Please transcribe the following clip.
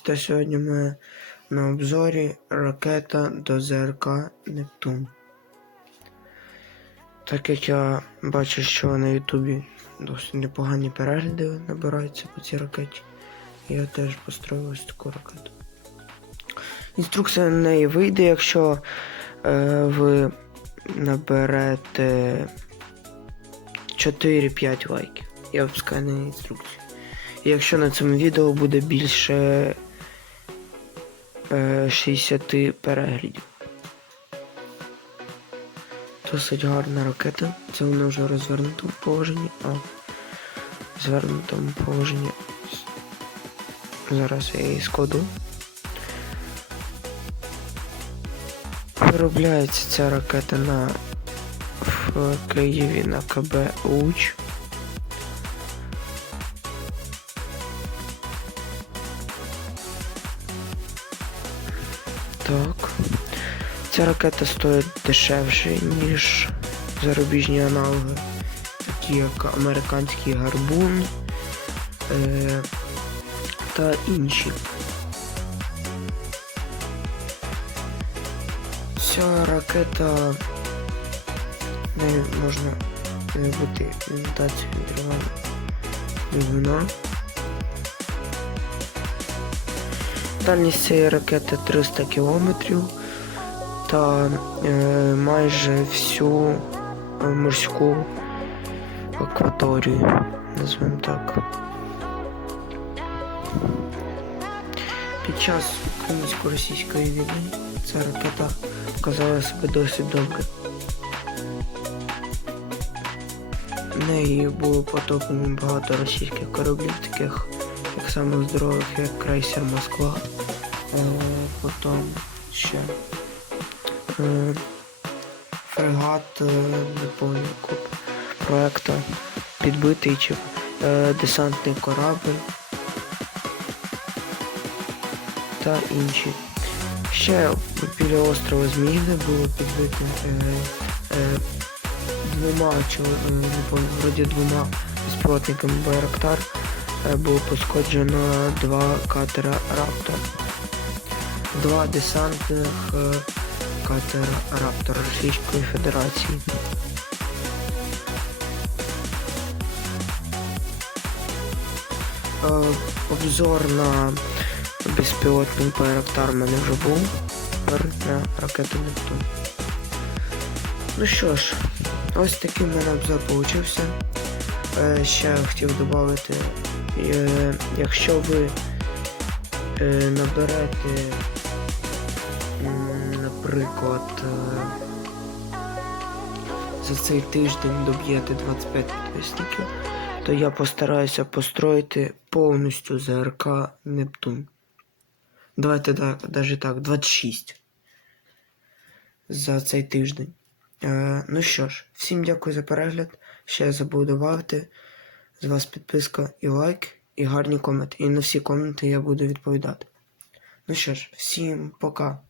Та сьогодні ми на обзорі ракета до ЗРК Нептун. Так як я бачу, що на Ютубі досить непогані перегляди набираються по цій ракеті, я теж построїв ось таку ракету. Інструкція на неї вийде, якщо е, ви наберете 4-5 лайків. Я випускаю на інструкцію. Якщо на цьому відео буде більше е, 60 переглядів. Досить гарна ракета. Це вона вже в розвернутому положенні, а в звернутому положенні. Зараз я її складу. Виробляється ця ракета на в Києві на КБ Луч. Так. Ця ракета стоїть дешевше, ніж зарубіжні аналоги, такі як американський гарбун е- та інші. Ця ракета нею можна робити імітацію двигуна. Дальність цієї ракети 300 км та е, майже всю е, морську акваторію, назвемо так. Під час українсько-російської війни ця ракета показала себе досить добре. Нею було потоплено багато російських кораблів, таких як самих здорових, як крейсер Москва. Е, потім ще е, фрегат, не пам'ятаю, коп проекта підбитий чи е, десантний корабль та інші. Ще біля острова Зміїни було підбито двома чи вроді двома безпілотниками Байрактар було пошкоджено два катера Раптор. Два десантних е, катера Раптор Російської Федерації. Е, обзор на безпілотний Байрактар в мене вже був. Тепер на ракету Нептун. Ну що ж, ось такий в мене обзор. Е, ще хотів додати, е, якщо ви е, наберете, наприклад, е, за цей тиждень доб'єте 25 підписників, то я постараюся построїти повністю ЗРК Нептун. Давайте навіть так, 26 за цей тиждень. Е, ну що ж, всім дякую за перегляд. Ще я забув додати з вас підписка і лайк, і гарні коменти. І на всі коменти я буду відповідати. Ну що ж, всім пока.